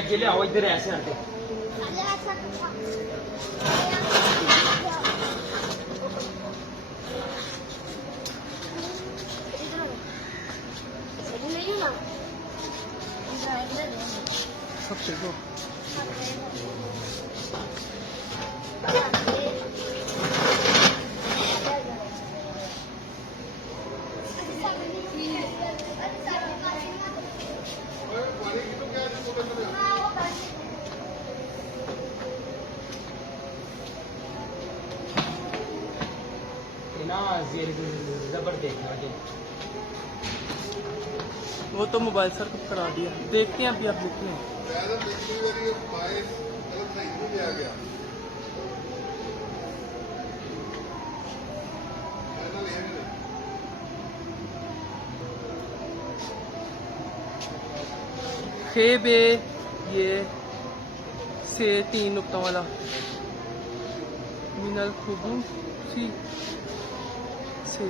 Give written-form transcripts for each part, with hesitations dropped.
अकेले आओ इधर ऐसे आते सब जबर देखना वो तो मोबाइल सर को करा दिया, देखते हैं अभी आप देखते हैं। खेबे ये से 3 नुक्ता वाला मिनल खुबू सी से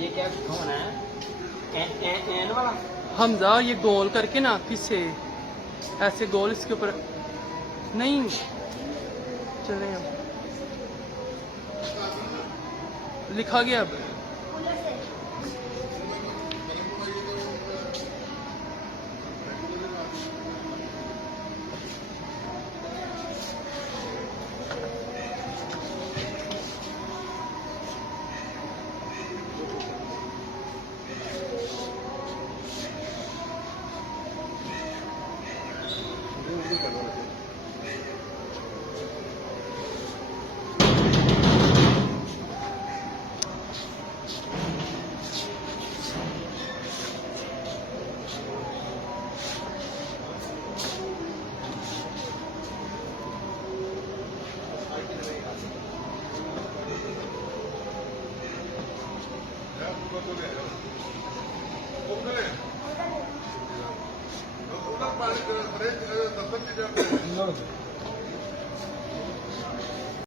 ये क्या कौन है एन वाला हमजा, ये गोल करके ना किससे ऐसे गोल इसके ऊपर नहीं चले अब लिखा गया अब दफ्तर